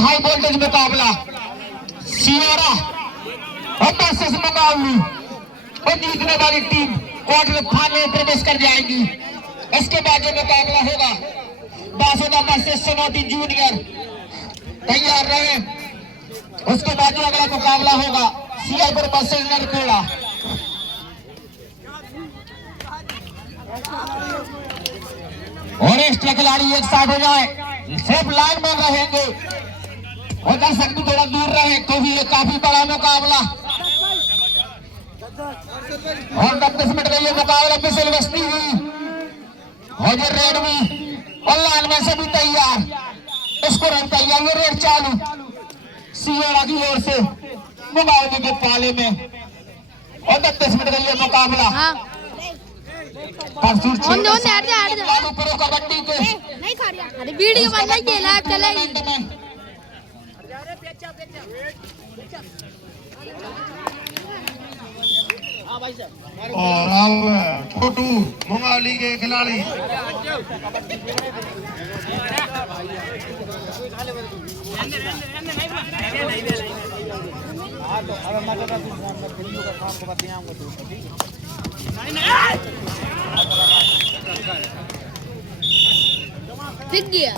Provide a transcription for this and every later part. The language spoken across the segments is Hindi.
हाई वोल्टेज मुकाबला सियोरा वर्सेस मंगावली और जीतने वाली टीम क्वार्टर फाइनल में प्रवेश कर जाएगी। इसके बाद जो मुकाबला होगा बासोदा वर्सेस सोनोटी जूनियर, तैयार रहे। उसके बाद जो अगला मुकाबला होगा सियालपुर वर्सेस नरखेड़ा। और एक्स्ट्रा खिलाड़ी एक साथ हो जाए, सिर्फ लाइन में रहेंगे और दर्शक भी थोड़ा दूर रहे क्योंकि ये काफी बड़ा मुकाबला। और 10 मिनट में ये मुकाबला फिसल बस्ती हुई और ये रेड में और लाइन में से भी तैयार, इसको रन तैयार, ये रेड चालू सियोरा की ओर से मुकाबले के पाले में। और 10 मिनट का ये मुकाबला कबड्डी के नहीं खा रहा, अरे वीडियो बन रही है, लाइव चलेगी। और अब छोटू मुंगावली के खिलाड़ी दिख गया।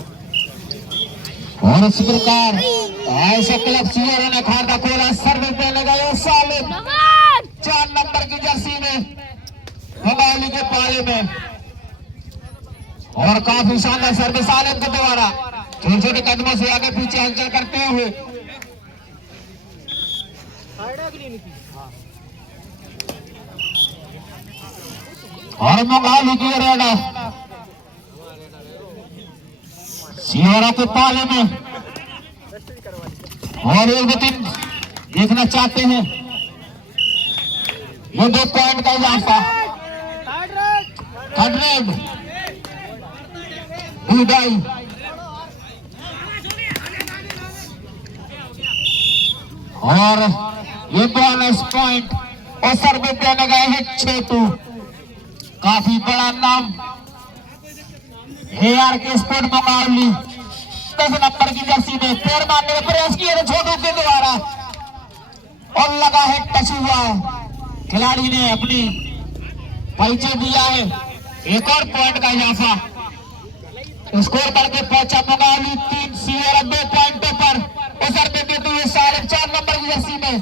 और इस प्रकार ऐसे क्लब सियोरा ने खाता खोला, सर्वे देने गए सालिम 4 नंबर की जर्सी में मुंगावली के पाले में। और काफी शानदार सर्विस सालिम के द्वारा छोटे छोटे कदमों से आगे पीछे हलचल करते हुए। और मुंगावली की रेडा सियोरा के पाले में। और एक दो तीन देखना चाहते हैं, ये 2 पॉइंट का इजाफा 100 उदाई। और ये बोनस पॉइंट और सर्वे देने गए हैं छोटू, काफी बड़ा नाम AR के स्पोर्ट मुकाबली 10 नंबर की जर्सी में पैर मारने का प्रयास किया छोटू के द्वारा और लगा है टच हुआ है। खिलाड़ी ने अपनी परिचय दिया है। एक और पॉइंट का इजाफा, स्कोर करके पहुंचा मुकाबली 3 सियोरा 2 पॉइंटों पर। उधर पे देते हुए 4.5 नंबर की जर्सी में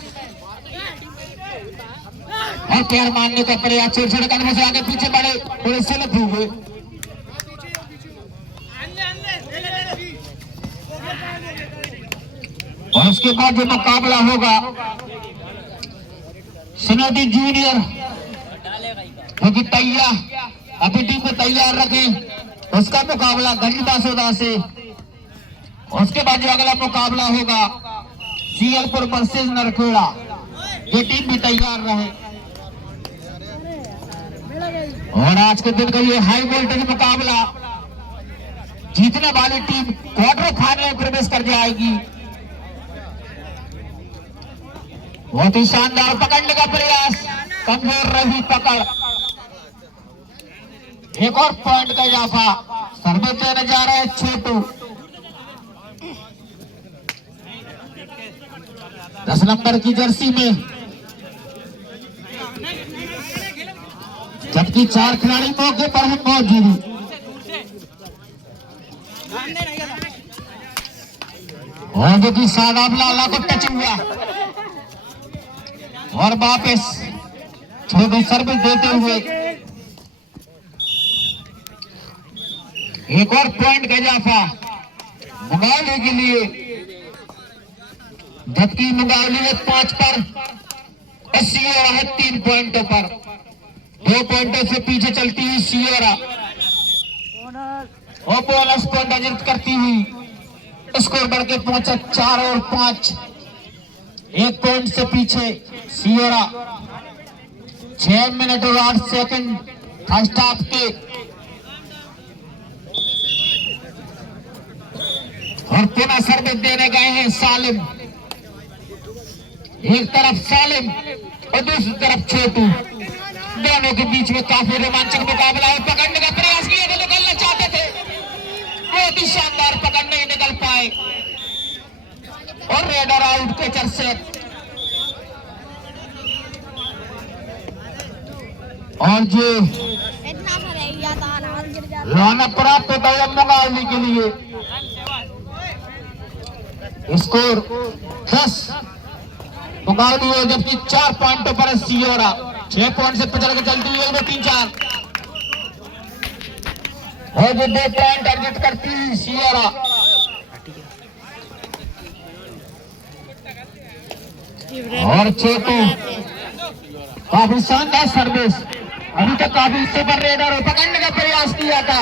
और पैर मारने का प्रयास, छोटे छोटे कदमों से आगे पीछे बढ़े, थोड़े स्लिप हुए। और उसके बाद जो मुकाबला होगा सोनोटी जूनियर, क्योंकि तैयार अभी टीम को तैयार रखें, उसका मुकाबला गंज बासोदा से। उसके बाद जो अगला मुकाबला होगा सियालपुर वर्सेस नरखेड़ा, ये टीम भी तैयार रहे। और आज के दिन का ये हाई वोल्टेज मुकाबला, जीतने वाली टीम क्वार्टर फाइनल में प्रवेश कर जाएगी। बहुत ही शानदार पकड़ने का प्रयास, कमजोर रही पकड़। एक और पॉइंट का इजाफा, सर्वे देने जा रहे हैं छोटू 10 नंबर की जर्सी में, जबकि 4 खिलाड़ी मौके पर है मौजूद। और जो कि सादाब लाला को टच हुआ और वापस छोटू सर्विस देते हुए एक और पॉइंट का इजाफा मुकाबले के लिए, जबकि मुकाबले में 5 पर सियोरा है 3 पॉइंटों पर। 2 पॉइंटों से पीछे चलती हुई सियोरा और बोनस पॉइंट अर्जित करती हुई स्कोर बढ़ के पहुंचा 4 और 5। 1 पॉइंट से पीछे सियोरा। 6 मिनट और 8 सेकंड फर्स्ट हाफ के। और पुनः सर्विस देने गए हैं सालिम, एक तरफ सालिम और दूसरी तरफ छोटू। दोनों के बीच में काफी रोमांचक मुकाबला है। पकड़ने का प्रयास किया तो निकलना चाहते थे, बहुत ही शानदार पकड़ नहीं निकल पाए। रेडर आउट कैचर से। और जी इतना सा रह गया था हाथ गिर जाता। लाना प्राप्त होता है मंगाली के लिए। स्कोर 10 मंगाली है, जबकि 4 पॉइंटों पर सियोरा 6 पॉइंट से पिछड़ के चलती है 1-2-3-4 और जो 2 पॉइंट अर्जित करती है सियोरा। और छोटू काफी शानदार सर्विस, अभी तक काफी सुपर रेडर पकड़ने का प्रयास किया था।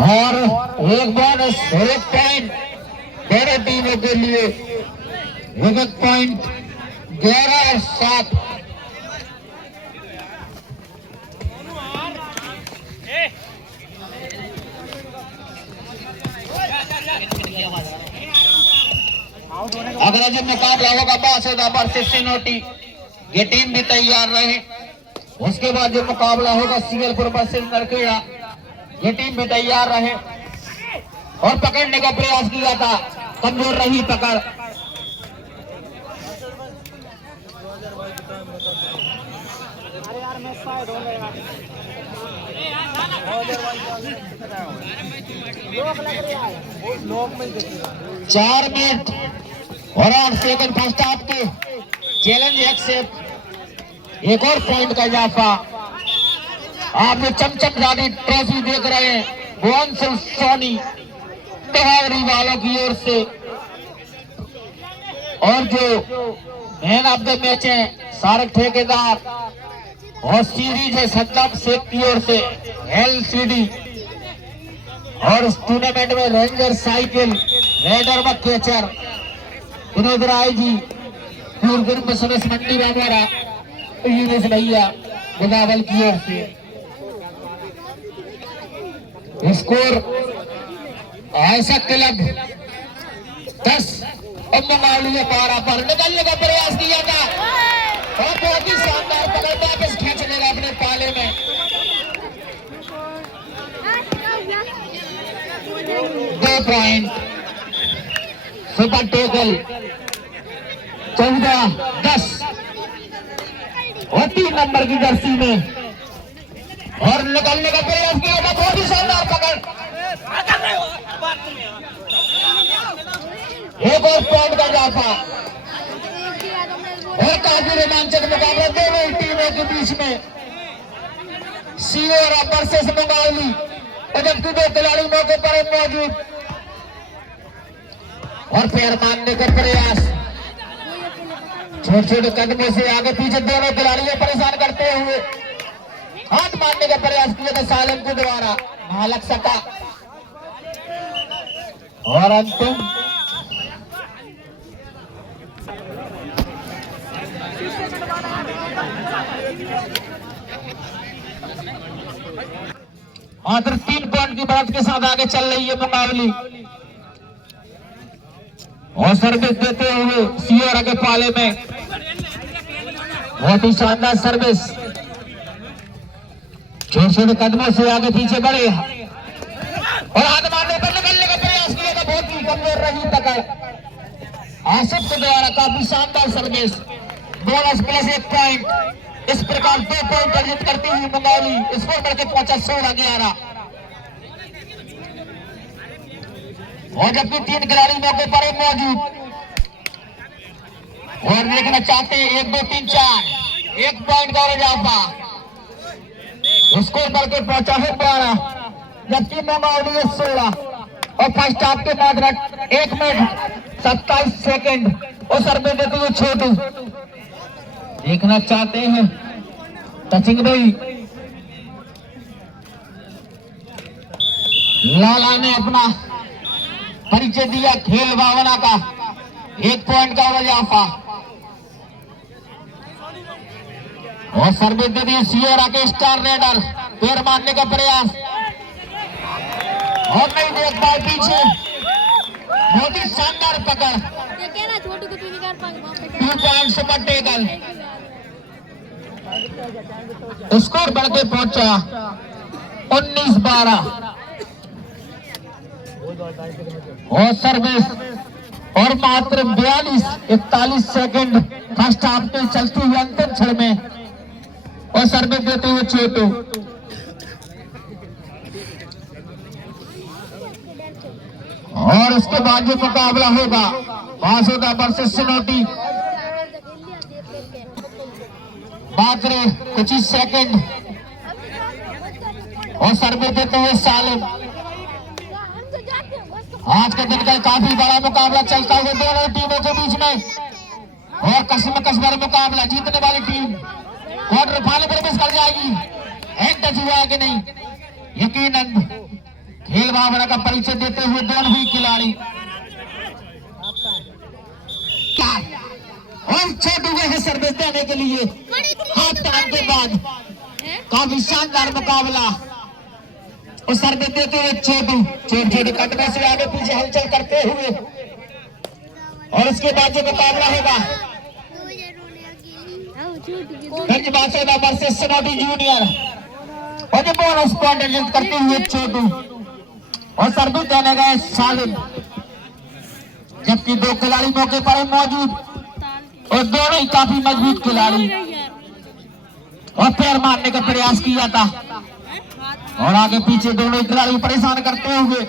और एक बोनस और 1 पॉइंट दोनों टीमों के लिए। 1 पॉइंट 11 और 7। अगला जो मुकाबला होगा बासोदा वर्सेस सिनोटी, ये टीम भी तैयार रहे। उसके बाद जो मुकाबला होगा सीगलपुर वर्सेस नरखेड़ा, ये टीम भी तैयार रहे। और पकड़ने का प्रयास किया था, कमजोर रही पकड़। चार मिनट और 8 सेकंड फर्स्ट हाफ के। चैलेंज एक्सेप्ट, एक और पॉइंट का इजाफा। आप जो चमचमदारी ट्रॉफी देख रहे हैं भुवन सोनी तिहाड़ी वालों की ओर से, और जो मैन ऑफ द मैच है सारक ठेकेदार और सीरीज है सद्दाम शेख की ओर से LCD। और इस टूर्नामेंट में रेंजर साइकिल रेडर व कैचर विनोद राय जी पूर्व ग्रुप सदस्य मंडी बाबरा यूनिस भैया गुदावल की ओर से। स्कोर ऐसा क्लब 10 और मंगाली 12 पर निकलने का प्रयास किया था और बहुत ही शानदार पकड़ वापस खींच लेगा अपने पाले में। 2 पॉइंट सुपर टेकल 14-10 और 3 नंबर की जर्सी में। और निकलने का प्रयास किया था, बहुत ही शानदार पकड़। एक और पॉइंट का इजाफा और काफी रोमांचक मुकाबला दोनों टीमों के बीच में। सियोरा वर्सेस मंगाली, जबकि 2 खिलाड़ी मौके पर मौजूद। और पैर मारने का प्रयास, छोटे छोटे कदमों से आगे पीछे दोनों खिलाड़ियों परेशान करते हुए हाथ मारने का प्रयास किया था सालन के द्वारा, वहां लग सका। और अंतिम मात्र 3 पॉइंट की बढ़त के साथ आगे चल रही है मुकाबली। और सर्विस देते हुए सियोरा के पाले में बहुत ही शानदार सर्विस, छोटे छोटे कदमों से आगे पीछे बढ़े और हाथ मारने पर निकलने का प्रयास किया था, बहुत ही कमजोर रही पकड़। आसिफ के द्वारा काफी शानदार सर्विस, बोनस प्लस 1 पॉइंट। इस प्रकार 2 पॉइंट अर्जित करती हुई मंगाली स्कोर बढ़ के पहुंचा 16-11। और जबकि 3 खिलाड़ी मौके पर मौजूद और देखना चाहते हैं 1, 2, 3, 4 1 पॉइंट का और इजाफा। स्कोर बढ़ के पहुंचा है 12, जबकि मंगाली है 16। और फर्स्ट हाफ के बाद 1 मिनट 27 सेकंड और सर्वे देते हुए छोटू। देखना चाहते हैं टचिंग भाई, लाला ने अपना परिचय दिया खेल भावना का। 1 पॉइंट का इजाफा और सर्विस दे दी सियोरा के स्टार रेडर। पैर मारने का प्रयास और नहीं देख पाए पीछे, बहुत ही शानदार पकड़। 2 पॉइंट सुपर टेकल। स्कोर बढ़ के पहुंचा 19-12। और सर्विस और मात्र 42-41 सेकंड फर्स्ट हाफ में चलते हुए अंतिम क्षण में और सर्विस देते हुए छोटू। और उसके बाद जो मुकाबला होगा बासोदा वर्सेस सिनोटी, मात्र कुछ ही सेकंड और सर्विस देते हुए सालिम। आज के दिन का काफी बड़ा मुकाबला चलता हुआ दोनों टीमों के बीच में और कस्म भरा मुकाबला। जीतने वाली टीम क्वार्टर फाइनल प्रवेश कर जाएगी। एक टच हुआ कि नहीं, यकीनन खेल भावना का परिचय देते हुए दोनों ही खिलाड़ी और छोटू गए हैं सर्विस देने के लिए। हाफ टाइम के बाद काफी शानदार मुकाबला और सर्विस देते हुए छोटू छोटे कट में से आगे पीछे हलचल करते हुए। और उसके बाद जो मुकाबला होगा गंज बासोदा वर्सेस सिनोटी जूनियर और जो बोनस पॉइंट अर्जित करते हुए छोटू और सर्विस देने गए सालिम। जबकि दो खिलाड़ी मौके पर मौजूद और दोनों ही काफी मजबूत खिलाड़ी और पैर मारने का प्रयास किया था और आगे पीछे दोनों खिलाड़ी परेशान करते हुए।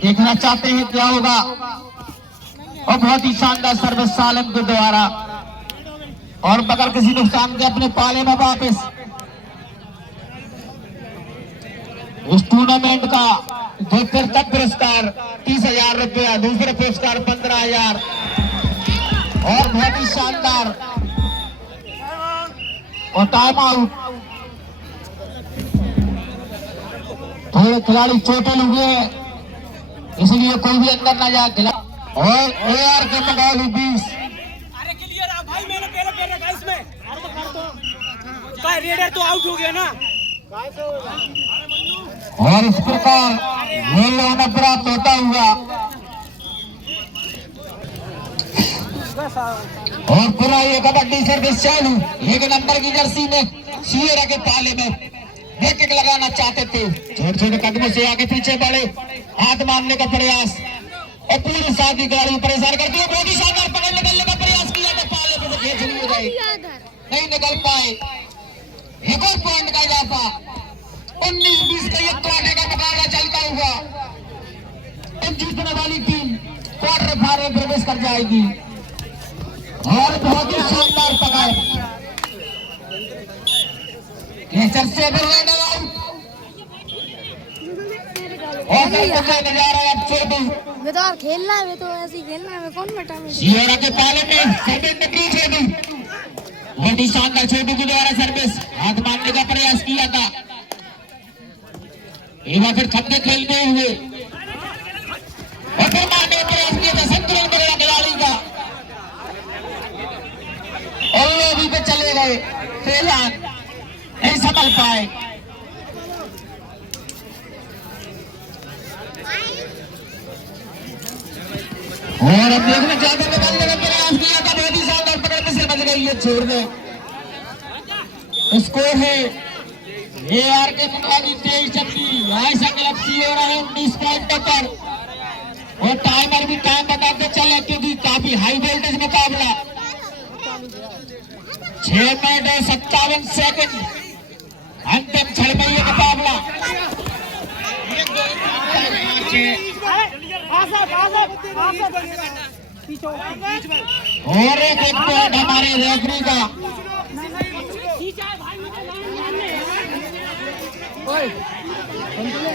देखना चाहते हैं क्या होगा और बहुत ही शानदार सर्विस सालिम के द्वारा और बगैर किसी नुकसान के अपने पाले में वापस। उस टूर्नामेंट का जो प्रथम पुरस्कार 30,000 रुपया, दूसरे पुरस्कार 15,000 और बहुत ही शानदार और टाइम आउट। थोड़े खिलाड़ी चोटिल हुए हैं इसलिए कोई भी अंदर ना जाए। और एआर के मुकाबले 20 भाई मैंने पहले पैर रखा इसमें का रेडर तो आउट हो गया ना। और इस प्रकार खेल होना प्राप्त होता हुआ और पूरा ये कबड्डी सर्विस चालू। एक नंबर की जर्सी में सियरा के पाले में विकेट लगाना चाहते थे। छोटे छोटे कदमों से आगे पीछे बढ़े, हाथ मारने का प्रयास और पूरी साथी गाड़ी परेशान करती है। बहुत ही शानदार पकड़ निकलने का प्रयास किया था, पाले पे से खेच लिए गए, नहीं निकल पाए। एक और पॉइंट का इजाफा। 19-20 का ये क्वार्टर का मुकाबला चलता हुआ अब जीतने वाली टीम क्वार्टर फाइनल में प्रवेश कर जाएगी। और बहुत ही शानदार पकड़ से और नजारा है छोटू बेकार खेलना है तो ऐसे ही खेलना है। कौन बैठा है सियरा के पाले में सेकंड की छोटू बहुत ही शानदार छोटू के द्वारा सर्विस हाथ मारने का प्रयास किया था। एक बार फिर थपके खेलते हुए और फिर मारने का प्रयास किया था। संतुलन बदला खिलाड़ी का और वो अभी पे चले गए, फिलहाल नहीं संभल पाए। और अब देखने जाते निकालने का प्रयास किया था। बहुत ही शानदार पकड़ में से बच गई है, छोड़ दे। स्कोर है एआर के मुकाबले 23 जबकि ऐसा क्लब सियोरा है 19 पॉइंटों पर। और टाइमर भी टाइम बताते चले क्योंकि काफी हाई वोल्टेज मुकाबला। 6 मिनट और 57 सेकंड अंतिम क्षण में ये मुकाबला। और एक पॉइंट हमारे रेफरी का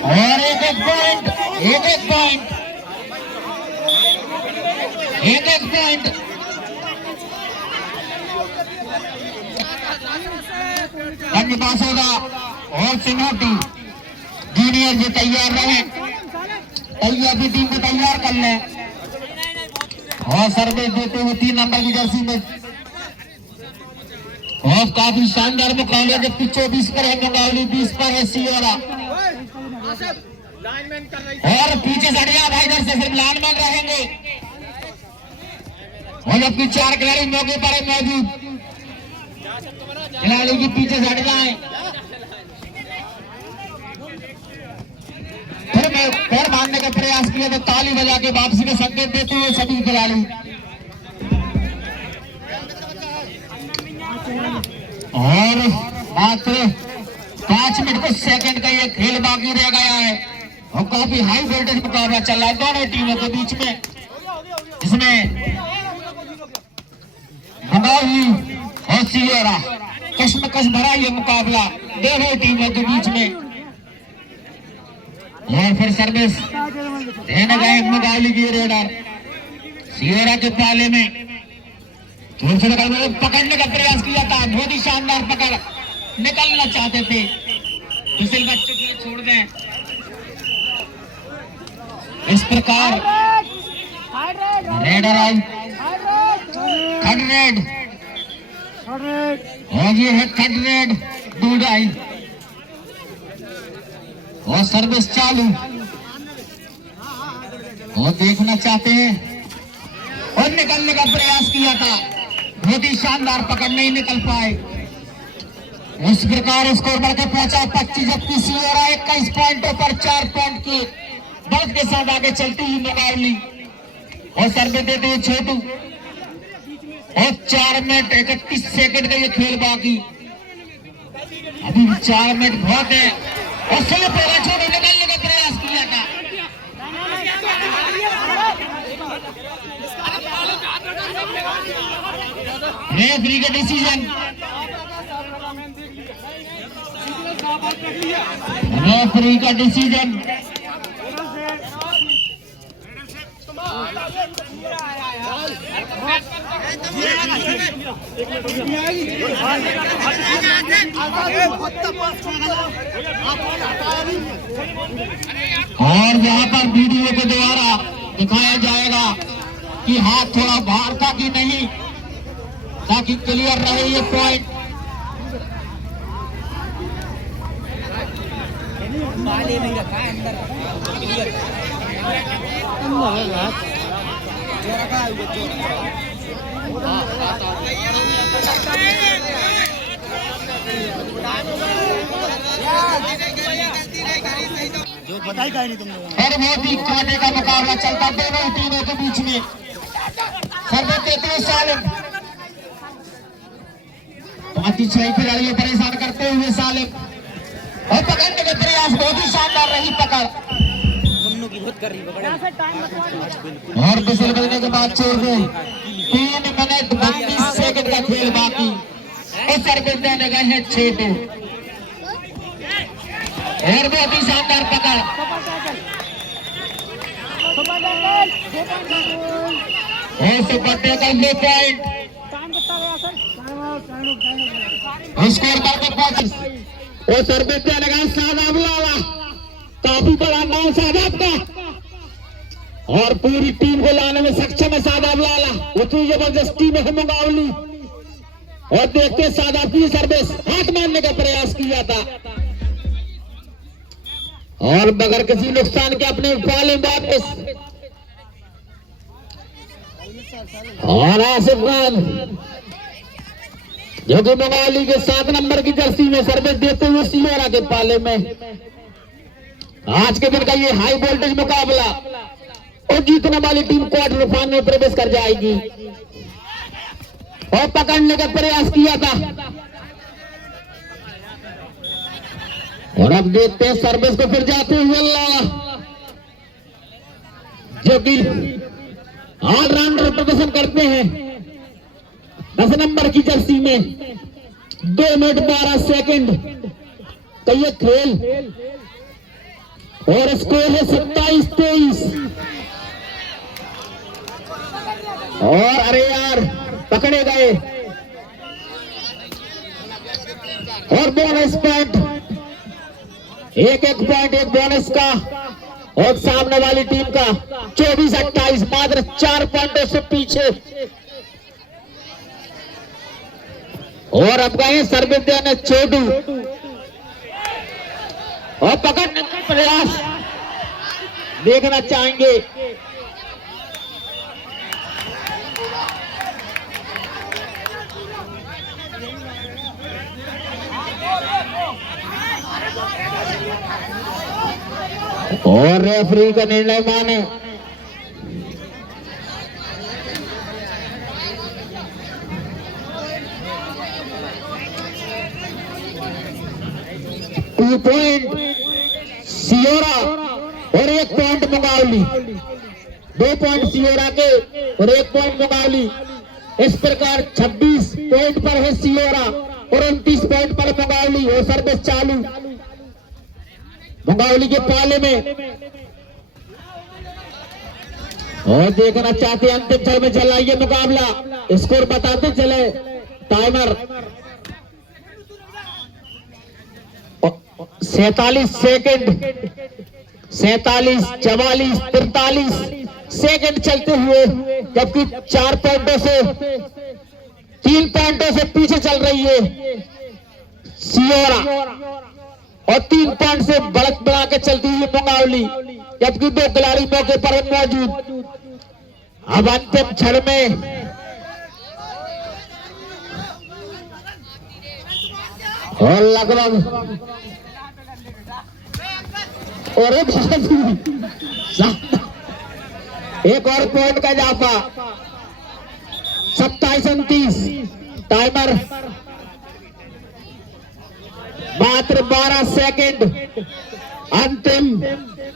और एक पॉइंट गंज बासोदा और सिनोटी जूनियर जो तैयार रहे, तैयार की टीम को तैयार कर ले। और सर्विस देते हुए 3 नंबर की जर्सी में और काफी शानदार मुकाबला। जबकि 24 पर है मुकाबले, 20 पर है सियोरा। और पीछे से हटिया भाई, इधर से सिर्फ लाइनमैन रहेंगे। और जबकि 4 खिलाड़ी मौके पर है मौजूद, खिलाड़ी की पीछे से हट जाए। फिर के पैर मारने का प्रयास किया तो ताली बजा के वापसी का संकेत देते हुए सभी खिलाड़ी। और मात्र 5 मिनट कुछ सेकंड का ये खेल बाकी रह गया है और काफी हाई वोल्टेज मुकाबला चल रहा है दोनों टीमों के बीच में, जिसमें मंगाली और सियोरा कश्मकश भरा ये मुकाबला दोनों टीमों के बीच में। और फिर सर्विस देने गए मंगाली की रेडर सियोरा के पाले में पकड़ने का प्रयास किया था, बहुत ही शानदार पकड़, निकलना चाहते थे, फिसल बच्चों के लिए छोड़ दें। इस प्रकार रेडर आउट, थर्ड रेड और ये है थर्ड रेड दूध आई और सर्विस चालू और देखना चाहते हैं और निकलने का प्रयास किया था, बहुत ही शानदार पकड़ नहीं निकल पाए। इस प्रकार स्कोर बढ़कर पहुंचा 25, जबकि सियोरा 21 पॉइंटों पर 4 पॉइंट के बढ़त के साथ आगे चलती हुई मुकाबली और सर्विस देते हुए छोटू और 4 मिनट 31 सेकंड का ये खेल बाकी, अभी 4 मिनट बहुत है और स्लो पहला छोटू निकलने का प्रयास किया था। रेफरी का डिसीजन, रेफरी का डिसीजन। और यहाँ पर वीडियो के द्वारा दिखाया जाएगा कि हाथ थोड़ा बाहर था कि नहीं, ताकि क्लियर रहे ये पॉइंट। नहीं रखा है अंदर क्लियर जो बताई का नहीं तुमने। और बहुत ही कांटे का मुकाबला चलता दोनों टीमों के बीच में। सर्विस देते हुए सालिम, 5-6 खिलाड़ियों परेशान करते हुए सालिम और पकड़ने का प्रयास, बहुत ही शानदार रही पकड़ की बहुत कर रही और बिजल बजने के बाद छोड़ गए। 3 मिनट 32 सेकंड का खेल बाकी और सर्विस देने गए हैं छोटू और बहुत ही शानदार पकड़ और सुपर टैकल 2 पॉइंट स्कोर करके 25 और सर्विस देने गए शादाब लाला, काफी बड़ा नाम शादाब का और पूरी टीम को लाने में सक्षम है शादाब लाला। उतनी जबरदस्ती में है मुकाबली और देखते शादाब की सर्विस हाथ मारने का प्रयास किया था और बगैर किसी नुकसान के अपने पाले वापस। और आसिफ खान जो कि मुकाबली के 7 नंबर की जर्सी में सर्विस देते हुए सियोरा के पाले में। आज के दिन का ये हाई वोल्टेज मुकाबला और जीतने वाली टीम क्वार्टर फाइनल में प्रवेश कर जाएगी और पकड़ने का प्रयास किया था और अब देखते हैं सर्विस को फिर जाते हुए अल्लाह, जो कि ऑलराउंडर प्रदर्शन करते हैं 10 नंबर की जर्सी में। 2 मिनट 12 सेकंड का ये खेल और स्कोर है 27-23 और अरे यार पकड़े गए और बोनस पॉइंट, एक पॉइंट एक बोनस का और सामने वाली टीम का 24-28, मात्र 4 पॉइंटों से पीछे। और अब गए सर्विस देने छोटू और पकड़ने का प्रयास देखना चाहेंगे। और रेफरी का निर्णय माने। टू पॉइंट सियोरा और 1 पॉइंट मुंगावली। 2 पॉइंट सियोरा के और 1 पॉइंट मुंगावली। इस प्रकार 26 पॉइंट पर है सियोरा और 29 पॉइंट पर मुंगावली। और सर्विस चालू मुंगावली के पाले में। और देखना चाहते हैं अंतिम छल में चला ये मुकाबला। स्कोर बताते चले टाइमर 47 सेकंड, 47, 44, 43 सेकंड चलते हुए, जबकि 4 पॉइंटों से 3 पॉइंटों से पीछे चल रही है सियोरा और 3 पॉइंट से बढ़ा के चलती हुई मुंगावली, जबकि 2 खिलाड़ी मौके पर मौजूद। अब अंतिम क्षण में और लगभग और एक और पॉइंट का इजाफा 27-29। टाइमर मात्र 12 सेकंड। अंतिम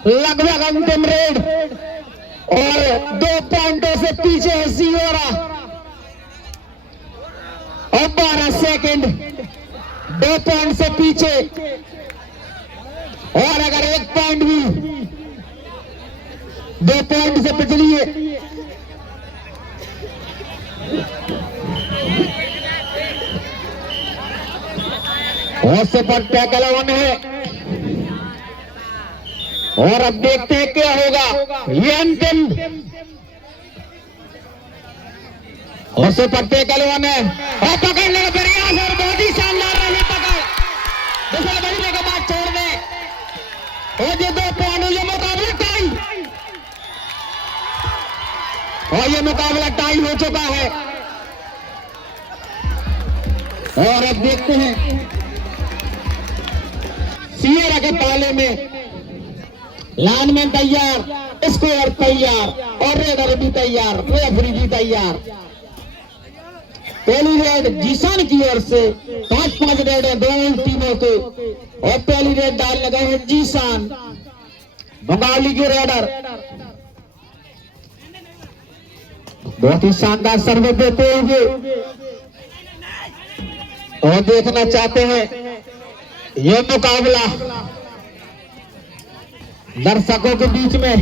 लगभग अंतिम रेड और 2 पॉइंटों से पीछे है सियोरा और 12 सेकंड 2 पॉइंट से पीछे। और अगर 1 पॉइंट भी 2 पॉइंट से पिछली है और सुपर टैकल ऑन है। और अब देखते हैं क्या होगा। ये अंतिम और सुपर टैकल ऑन है और पकड़ने का प्रयास और बहुत ही शानदार रही पकड़। दूसरे बढ़ने के बाद छोड़ दे और ये 2 पॉइंट ये मुकाबला टाई और ये मुकाबला टाई हो चुका है। और अब देखते हैं सियोरा के पाले में लाइनमैन तैयार, स्कोर तैयार और रेडर भी तैयार, रेफरी भी तैयार। पहली रेड जीसान की ओर से 5-5 रेड है दोनों टीमों के और पहली रेड डालने गए हैं जीसान मुंगावली के रेडर। बहुत ही शानदार सर्वे देते हुए और देखना चाहते हैं यह मुकाबला दर्शकों के बीच में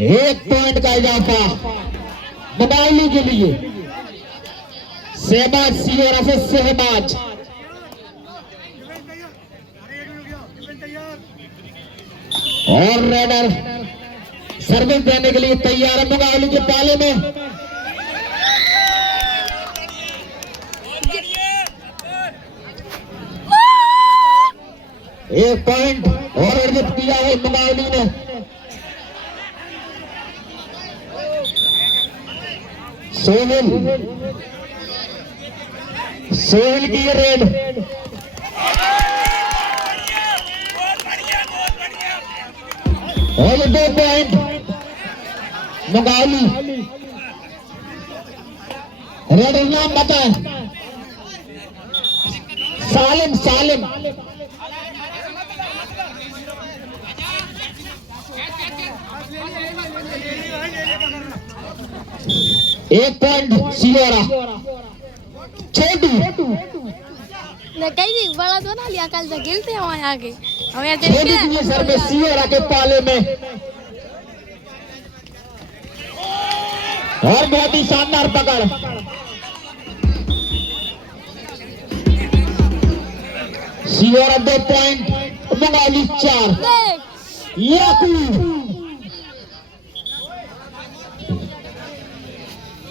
1 पॉइंट का इजाफा मुंगावली के लिए। शहबाज सियोरा से शहबाज और रेडर सर्विस देने के लिए तैयार है मुंगावली के पाले में। एक पॉइंट और अर्जित किया है मुंगावली ने। सोहेल की रेड और 2 पॉइंट मुंगावली। रेडर नाम बताए सालिम। सालिम 1 पॉइंट सियोरा। छोटू कहीं बड़ा तो ना लिया, कल से खेलते हैं वहाँ आगे हमें छोटू सर में सियोरा के पाले में और बहुत ही शानदार पकड़। सियोरा 2 पॉइंट मुंगावली 4।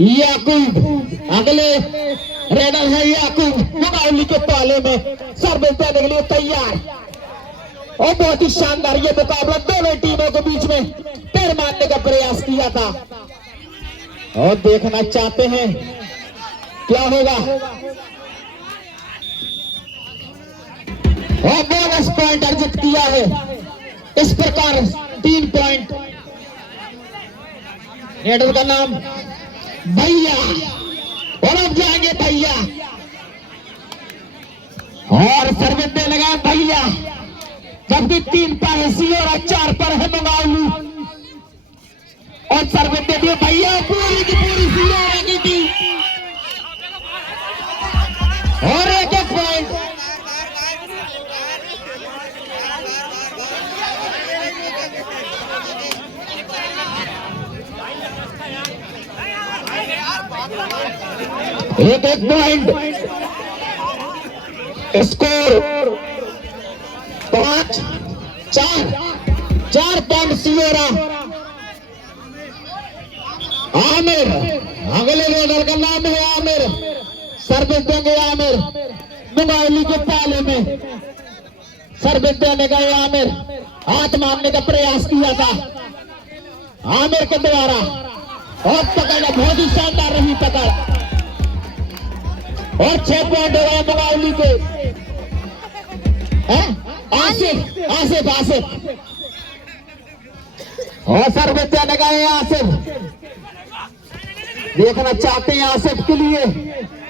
याकूब अगले रेडर है याकूब मुंगावली के पाले में सर्विस देने के लिए तैयार और बहुत ही शानदार ये मुकाबला दोनों टीमों के बीच में पैर मारने का प्रयास किया था और देखना चाहते हैं क्या होगा। और बोनस पॉइंट अर्जित किया है इस प्रकार 3 पॉइंट। रेडर का नाम भैया, और अब जाएंगे भैया, और सर्विस दे लगा भैया, जबकि 3 पर है सियोरा, 4 पर है मंगालू, और सर्विस दे दिए भैया, पूरी की पूरी सियोरा की थी, और एक पॉइंट। एक पॉइंट, स्कोर 5-4 पॉइंट सियोरा। आमिर, अगले रेडर का नाम है आमिर, सर्विस देंगे आमिर, मुंगावली के पाले में सर्विस देने गए आमिर, हाथ मारने का प्रयास किया था आमिर के द्वारा, और पकड़ बहुत ही शानदार रही पकड़, और 6 पॉइंट हो गए मुंगावली के। आसिफ आसिफ आसिफ, और सर्विस देने गए आसिफ, देखना चाहते हैं आसिफ के लिए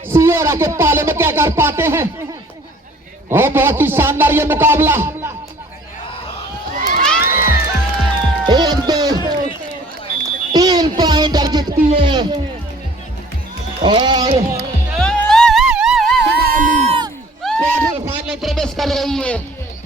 सियोरा के पाले में क्या कर पाते हैं, और बहुत ही शानदार ये मुकाबला। 1 2 3 पॉइंट अर्जित किए, और क्वार्टर फाइनल प्रवेश कर रही है।